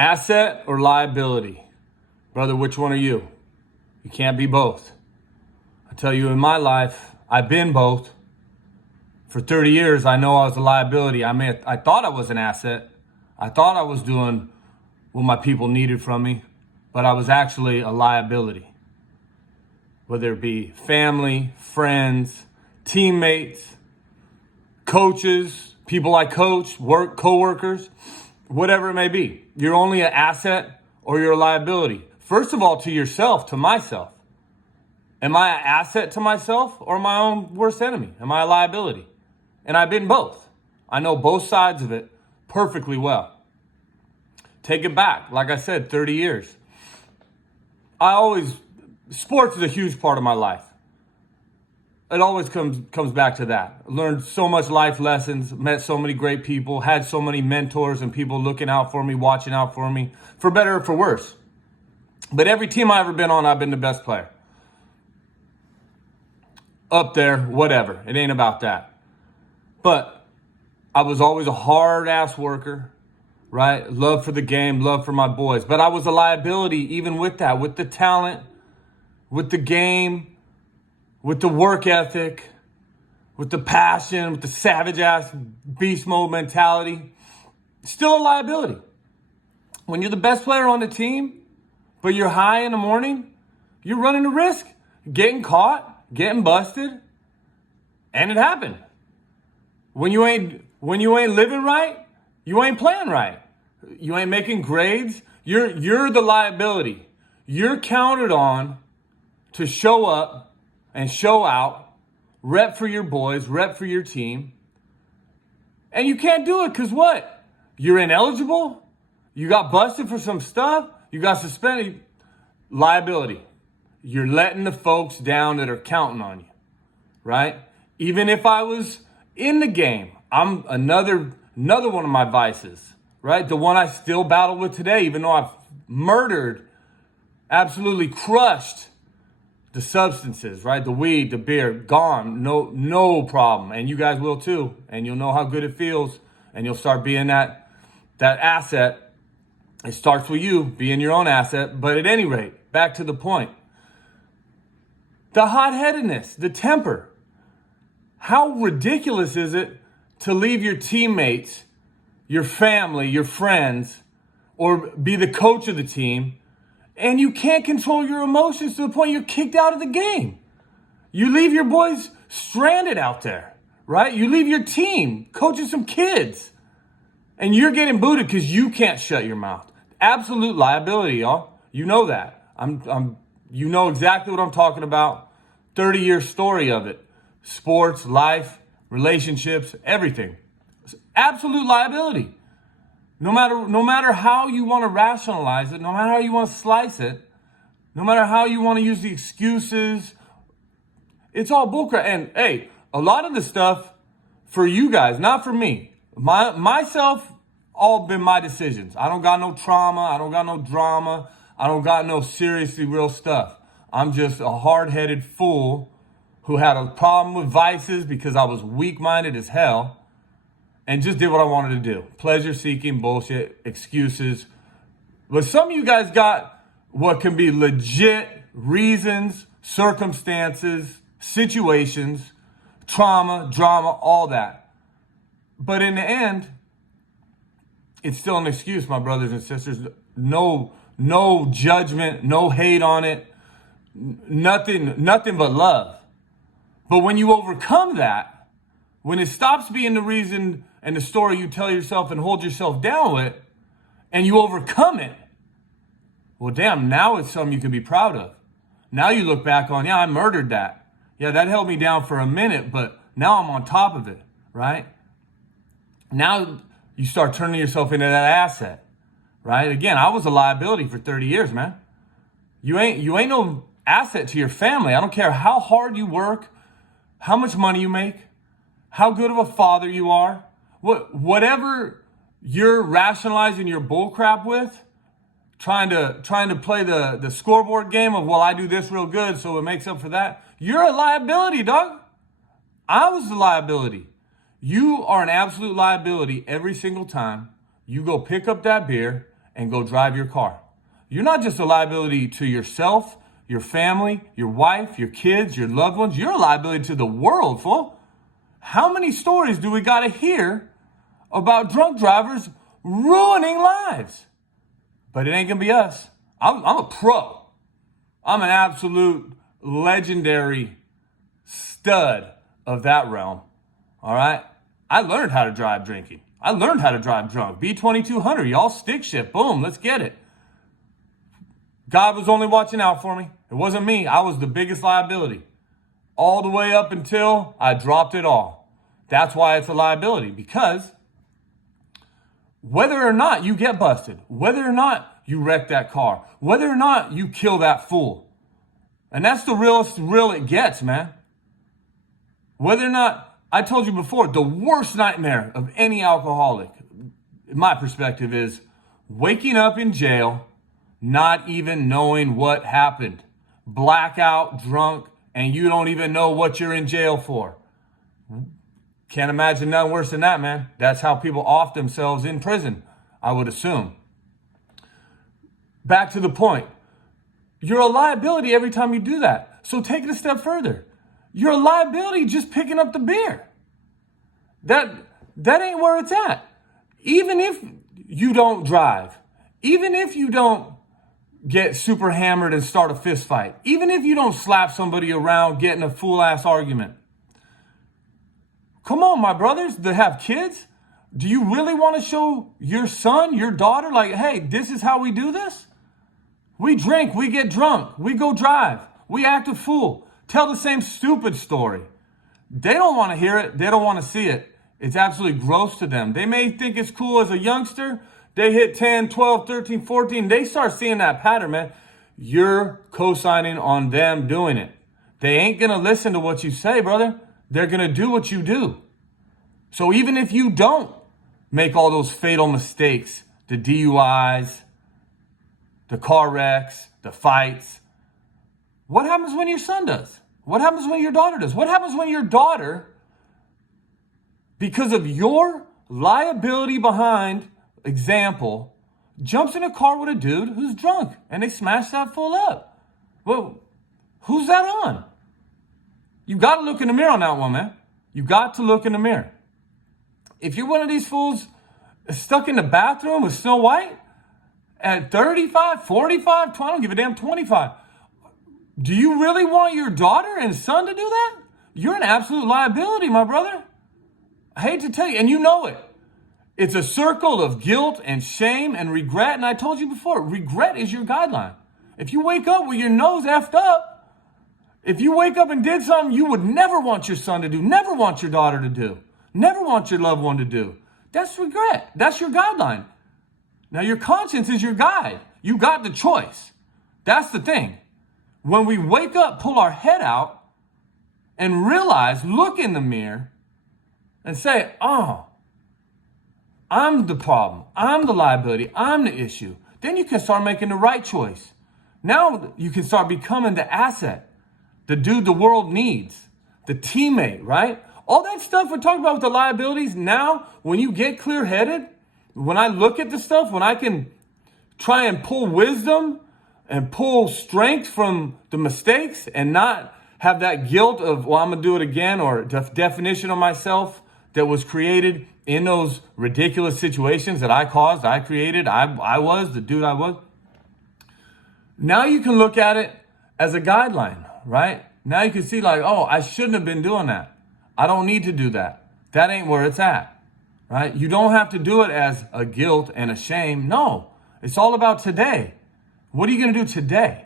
Asset or liability? Brother, which one are you? You can't be both. I tell you, in my life, I've been both. For 30 years, I know I was a liability. I thought I was an asset. I thought I was doing what my people needed from me, but I was actually a liability. Whether it be family, friends, teammates, coaches, people I coach, co-workers, whatever it may be. You're only an asset or you're a liability. First of all, to yourself, to myself. Am I an asset to myself or my own worst enemy? Am I a liability? And I've been both. I know both sides of it perfectly well. Take it back. Like I said, 30 years. Sports is a huge part of my life. It always comes back to that. Learned so much life lessons, met so many great people, had so many mentors and people looking out for me, watching out for me, for better or for worse. But every team I've ever been on, I've been the best player. Up there, whatever. It ain't about that. But I was always a hard-ass worker, right? Love for the game, love for my boys. But I was a liability even with that, with the talent, with the game, with the work ethic, with the passion, with the savage-ass beast mode mentality. Still a liability. When you're the best player on the team, but you're high in the morning, you're running the risk, getting caught, getting busted, and it happened. When you ain't living right, you ain't playing right. You ain't making grades. You're the liability. You're counted on to show up and show out, rep for your boys, rep for your team. And you can't do it because what? You're ineligible? You got busted for some stuff? You got suspended? Liability. You're letting the folks down that are counting on you, right? Even if I was in the game, I'm another one of my vices, right? The one I still battle with today, even though I've murdered, absolutely crushed the substances, right? The weed, the beer, gone, no problem. And you guys will too. And you'll know how good it feels. And you'll start being that asset. It starts with you being your own asset. But at any rate, back to the point. The hot-headedness, the temper. How ridiculous is it to leave your teammates, your family, your friends, or be the coach of the team, and you can't control your emotions to the point you're kicked out of the game? You leave your boys stranded out there, right? You leave your team coaching some kids, and you're getting booted because you can't shut your mouth. Absolute liability, y'all. You know that. You know exactly what I'm talking about. 30-year story of it. Sports, life, relationships, everything. It's absolute liability. No matter how you want to rationalize it, no matter how you want to slice it, no matter how you want to use the excuses, it's all bullcrap. And hey, a lot of the stuff for you guys, not for me. Myself, all been my decisions. I don't got no trauma. I don't got no drama. I don't got no seriously real stuff. I'm just a hard-headed fool who had a problem with vices because I was weak-minded as hell and just did what I wanted to do. Pleasure-seeking, bullshit, excuses. But some of you guys got what can be legit reasons, circumstances, situations, trauma, drama, all that. But in the end, it's still an excuse, my brothers and sisters. No judgment, no hate on it. Nothing but love. But when you overcome that, when it stops being the reason and the story you tell yourself and hold yourself down with, and you overcome it, well, damn, now it's something you can be proud of. Now you look back on, yeah, I murdered that. Yeah, that held me down for a minute, but now I'm on top of it, right? Now you start turning yourself into that asset, right? Again, I was a liability for 30 years, man. You ain't no asset to your family. I don't care how hard you work, how much money you make, how good of a father you are, whatever you're rationalizing your bullcrap with, trying to play the scoreboard game of, well, I do this real good, so it makes up for that. You're a liability, dog. I was the liability. You are an absolute liability every single time you go pick up that beer and go drive your car. You're not just a liability to yourself, your family, your wife, your kids, your loved ones. You're a liability to the world, fool. How many stories do we got to hear about drunk drivers ruining lives? But it ain't going to be us. I'm a pro. I'm an absolute legendary stud of that realm. All right? I learned how to drive drinking. I learned how to drive drunk. B2200, y'all stick shift. Boom, let's get it. God was only watching out for me. It wasn't me. I was the biggest liability. All the way up until I dropped it all. That's why it's a liability. Because whether or not you get busted, whether or not you wreck that car, whether or not you kill that fool, and that's the realest real it gets, man. Whether or not, I told you before, the worst nightmare of any alcoholic, in my perspective, is waking up in jail, not even knowing what happened. Blackout, drunk, and you don't even know what you're in jail for. Can't imagine nothing worse than that, man. That's how people off themselves in prison, I would assume. Back to the point. You're a liability every time you do that. So take it a step further. You're a liability just picking up the beer. That ain't where it's at. Even if you don't drive, even if you don't get super hammered and start a fist fight, even if you don't slap somebody around getting a fool ass argument. Come on, my brothers that have kids. Do you really want to show your son, your daughter, like, hey, this is how we do this? We drink, we get drunk, we go drive, we act a fool, tell the same stupid story. They don't want to hear it. They don't want to see it. It's absolutely gross to them. They may think it's cool as a youngster. They hit 10, 12, 13, 14. They start seeing that pattern, man. You're co-signing on them doing it. They ain't going to listen to what you say, brother. They're going to do what you do. So even if you don't make all those fatal mistakes, the DUIs, the car wrecks, the fights, what happens when your son does? What happens when your daughter does? What happens when your daughter, because of your liability behind example, jumps in a car with a dude who's drunk and they smash that fool up? Well, who's that on? You got to look in the mirror on that one, man. You got to look in the mirror. If you're one of these fools stuck in the bathroom with Snow White at 35, 45, 20, I don't give a damn, 25. Do you really want your daughter and son to do that? You're an absolute liability, my brother. I hate to tell you, and you know it. It's a circle of guilt and shame and regret. And I told you before, regret is your guideline. If you wake up with your nose effed up, if you wake up and did something you would never want your son to do, never want your daughter to do, never want your loved one to do, that's regret. That's your guideline. Now, your conscience is your guide. You got the choice. That's the thing. When we wake up, pull our head out and realize, look in the mirror and say, oh, I'm the problem. I'm the liability. I'm the issue. Then you can start making the right choice. Now you can start becoming the asset, the dude the world needs, the teammate, right? All that stuff we're talking about with the liabilities. Now, when you get clear-headed, when I look at the stuff, when I can try and pull wisdom and pull strength from the mistakes and not have that guilt of, well, I'm going to do it again, or definition of myself that was created in those ridiculous situations that I caused, I created, I was the dude I was. Now you can look at it as a guideline, right? Now you can see like, oh, I shouldn't have been doing that. I don't need to do that. That ain't where it's at, right? You don't have to do it as a guilt and a shame. No, it's all about today. What are you going to do today?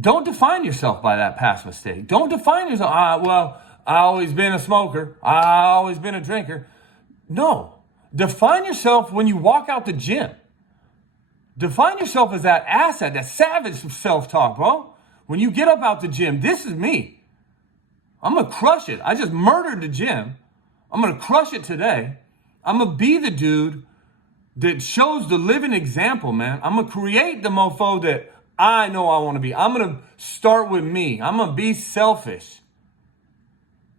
Don't define yourself by that past mistake. Don't define yourself, well, I always been a smoker. I always been a drinker. No, define yourself when you walk out the gym. Define yourself as that asset, that savage self-talk, bro. When you get up out the gym, this is me. I'm going to crush it. I just murdered the gym. I'm going to crush it today. I'm going to be the dude that shows the living example, man. I'm going to create the mofo that I know I want to be. I'm going to start with me. I'm going to be selfish.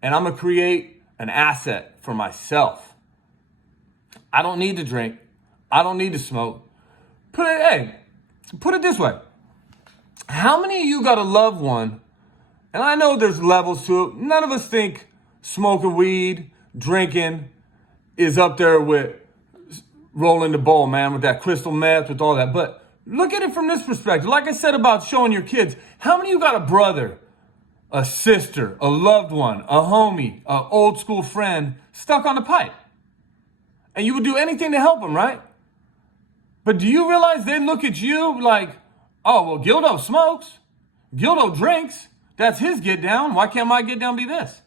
And I'm going to create an asset for myself. I don't need to drink. I don't need to smoke. put it this way. How many of you got a loved one? And I know there's levels to it. None of us think smoking weed, drinking is up there with rolling the bowl, man, with that crystal meth, with all that. But look at it from this perspective. Like I said about showing your kids, how many of you got a brother, a sister, a loved one, a homie, an old school friend stuck on the pipe? And you would do anything to help them, right? But do you realize they look at you like, oh, well, Gildo smokes. Gildo drinks. That's his get down. Why can't my get down be this?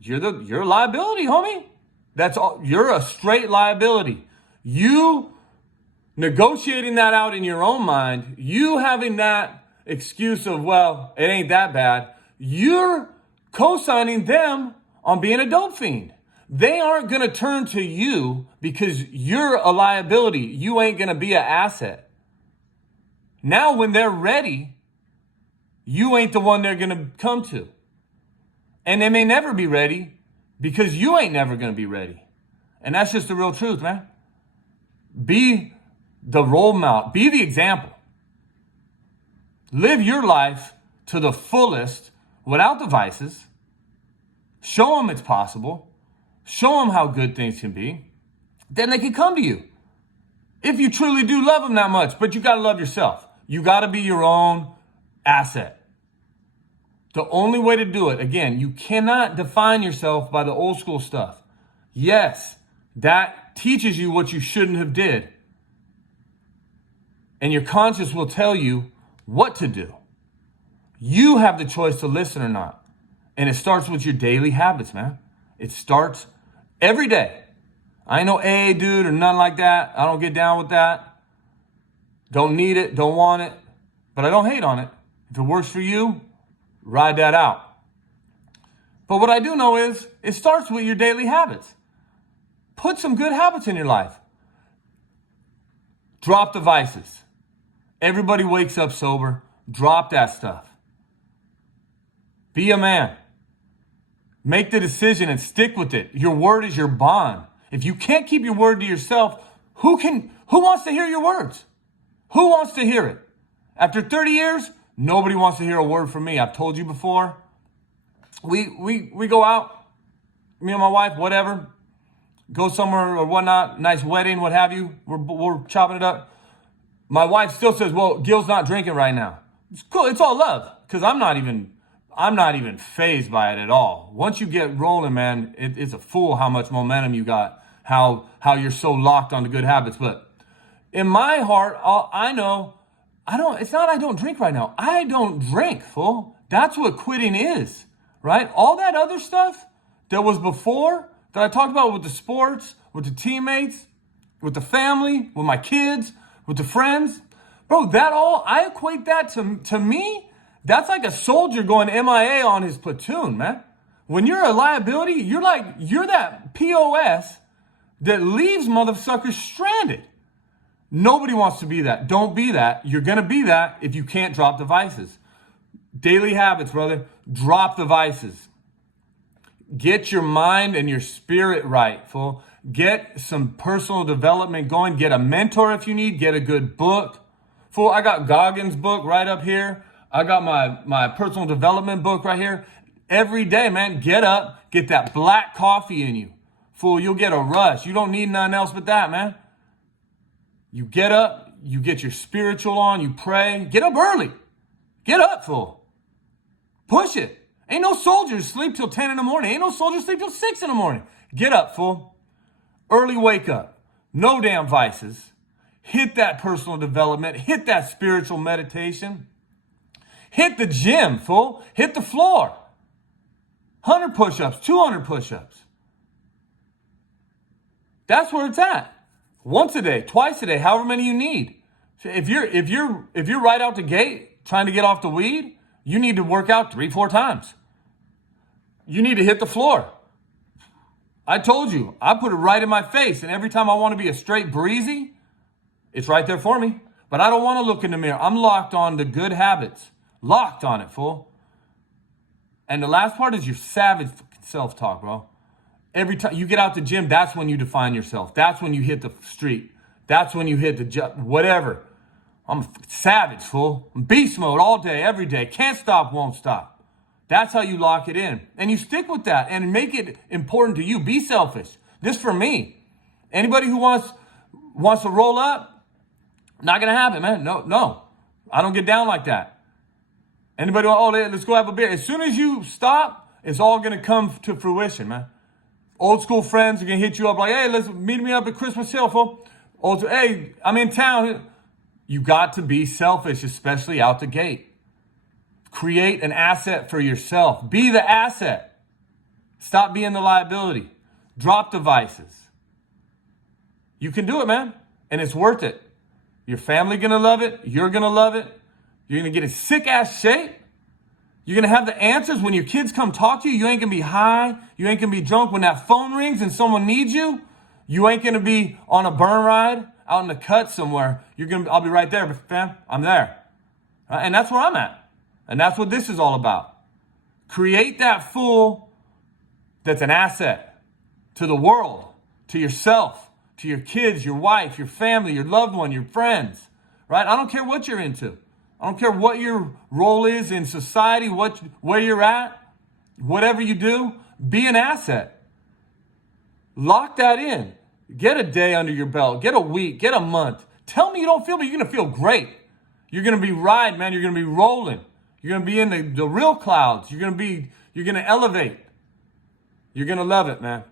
You're a liability, homie. That's all. You're a straight liability. You negotiating that out in your own mind, you having that excuse of, well, it ain't that bad. You're co-signing them on being a dope fiend. They aren't going to turn to you because you're a liability. You ain't going to be an asset. Now, when they're ready, you ain't the one they're going to come to. And they may never be ready because you ain't never going to be ready. And that's just the real truth, man. Be the role model. Be the example. Live your life to the fullest without the vices. Show them it's possible. Show them how good things can be. Then they can come to you. If you truly do love them that much, but you got to love yourself. You got to be your own asset. The only way to do it, again, you cannot define yourself by the old school stuff. Yes, that teaches you what you shouldn't have did. And your conscience will tell you what to do. You have the choice to listen or not. And it starts with your daily habits, man. It starts every day. I ain't no AA dude or nothing like that. I don't get down with that. Don't need it, don't want it. But I don't hate on it. If it works for you, ride that out. But what I do know is it starts with your daily habits. Put some good habits in your life. Drop the vices. Everybody wakes up sober. Drop that stuff. Be a man. Make the decision and stick with it. Your word is your bond. If you can't keep your word to yourself, who wants to hear your words? Who wants to hear it? After 30 years, nobody wants to hear a word from me. I've told you before. We go out, me and my wife, whatever, go somewhere or whatnot, nice wedding, what have you. We're chopping it up. My wife still says, well, Gil's not drinking right now. It's cool. It's all love because I'm not even fazed by it at all. Once you get rolling, man, it's a fool how much momentum you got, how you're so locked on the good habits. But in my heart, I know it's not I don't drink right now. I don't drink, fool. That's what quitting is, right? All that other stuff that was before that I talked about with the sports, with the teammates, with the family, with my kids, with the friends. Bro, I equate that to me. That's like a soldier going MIA on his platoon, man. When you're a liability, you're that POS that leaves motherfuckers stranded. Nobody wants to be that. Don't be that. You're going to be that if you can't drop the vices. Daily habits, brother. Drop the vices. Get your mind and your spirit right, fool. Get some personal development going. Get a mentor if you need. Get a good book. Fool, I got Goggins' book right up here. I got my personal development book right here. Every day, man, get up, get that black coffee in you. Fool, you'll get a rush. You don't need nothing else but that, man. You get up, you get your spiritual on, you pray. Get up early. Get up, fool. Push it. Ain't no soldiers sleep till 10 in the morning. Ain't no soldiers sleep till 6 in the morning. Get up, fool. Early wake up. No damn vices. Hit that personal development. Hit that spiritual meditation. Hit the gym, fool. Hit the floor. 100 push-ups, 200 push-ups. That's where it's at. Once a day, twice a day, however many you need. If you're right out the gate trying to get off the weed, you need to work out 3-4 times. You need to hit the floor. I told you, I put it right in my face, and every time I want to be a straight breezy, it's right there for me. But I don't want to look in the mirror. I'm locked on the good habits. Locked on it, fool. And the last part is your savage self-talk, bro. Every time you get out the gym, that's when you define yourself. That's when you hit the street. That's when you hit whatever. I'm a savage, fool. I'm beast mode all day, every day. Can't stop, won't stop. That's how you lock it in. And you stick with that and make it important to you. Be selfish. This for me. Anybody who wants to roll up, not going to happen, man. No. I don't get down like that. Anybody, let's go have a beer. As soon as you stop, it's all going to come to fruition, man. Old school friends are going to hit you up like, hey, let's meet me up at Christmas Hill, fool. Hey, I'm in town. You got to be selfish, especially out the gate. Create an asset for yourself. Be the asset. Stop being the liability. Drop the vices. You can do it, man. And it's worth it. Your family going to love it. You're going to love it. You're going to get in sick ass shape. You're going to have the answers when your kids come talk to you. You ain't going to be high. You ain't going to be drunk when that phone rings and someone needs you. You ain't going to be on a burn ride out in the cut somewhere. I'll be right there, fam. I'm there. And that's where I'm at. And that's what this is all about. Create that fool that's an asset to the world, to yourself, to your kids, your wife, your family, your loved one, your friends, right? I don't care what you're into. I don't care what your role is in society, where you're at, whatever you do, be an asset. Lock that in. Get a day under your belt. Get a week. Get a month. Tell me you don't feel, but you're going to feel great. You're going to be riding, man. You're going to be rolling. You're going to be in the real clouds. You're going to elevate. You're going to love it, man.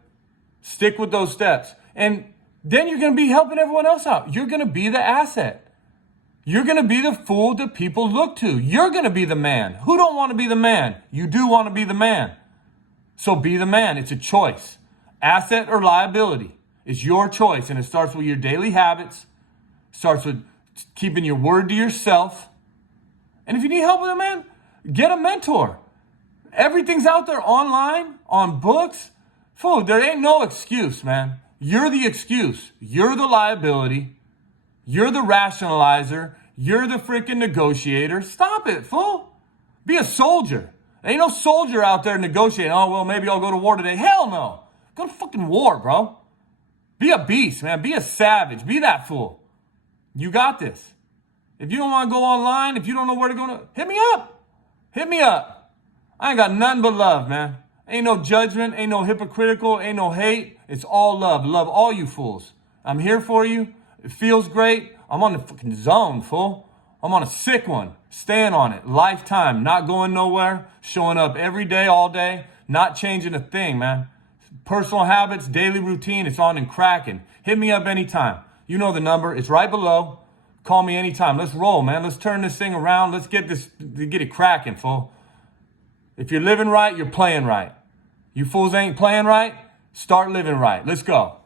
Stick with those steps. And then you're going to be helping everyone else out. You're going to be the asset. You're going to be the fool that people look to. You're going to be the man. Who don't want to be the man? You do want to be the man. So be the man. It's a choice. Asset or liability. It's your choice. And it starts with your daily habits. Starts with keeping your word to yourself. And if you need help with it, man, get a mentor. Everything's out there online, on books. Fool, there ain't no excuse, man. You're the excuse. You're the liability. You're the rationalizer. You're the freaking negotiator. Stop it, fool. Be a soldier. There ain't no soldier out there negotiating. Oh, well, maybe I'll go to war today. Hell no. Go to fucking war, bro. Be a beast, man. Be a savage. Be that fool. You got this. If you don't want to go online, if you don't know where to go, hit me up. Hit me up. I ain't got nothing but love, man. Ain't no judgment. Ain't no hypocritical. Ain't no hate. It's all love. Love all you fools. I'm here for you. It feels great. I'm on the fucking zone, fool. I'm on a sick one. Staying on it. Lifetime. Not going nowhere. Showing up every day, all day. Not changing a thing, man. Personal habits, daily routine. It's on and cracking. Hit me up anytime. You know the number. It's right below. Call me anytime. Let's roll, man. Let's turn this thing around. Let's get it cracking, fool. If you're living right, you're playing right. You fools ain't playing right, start living right. Let's go.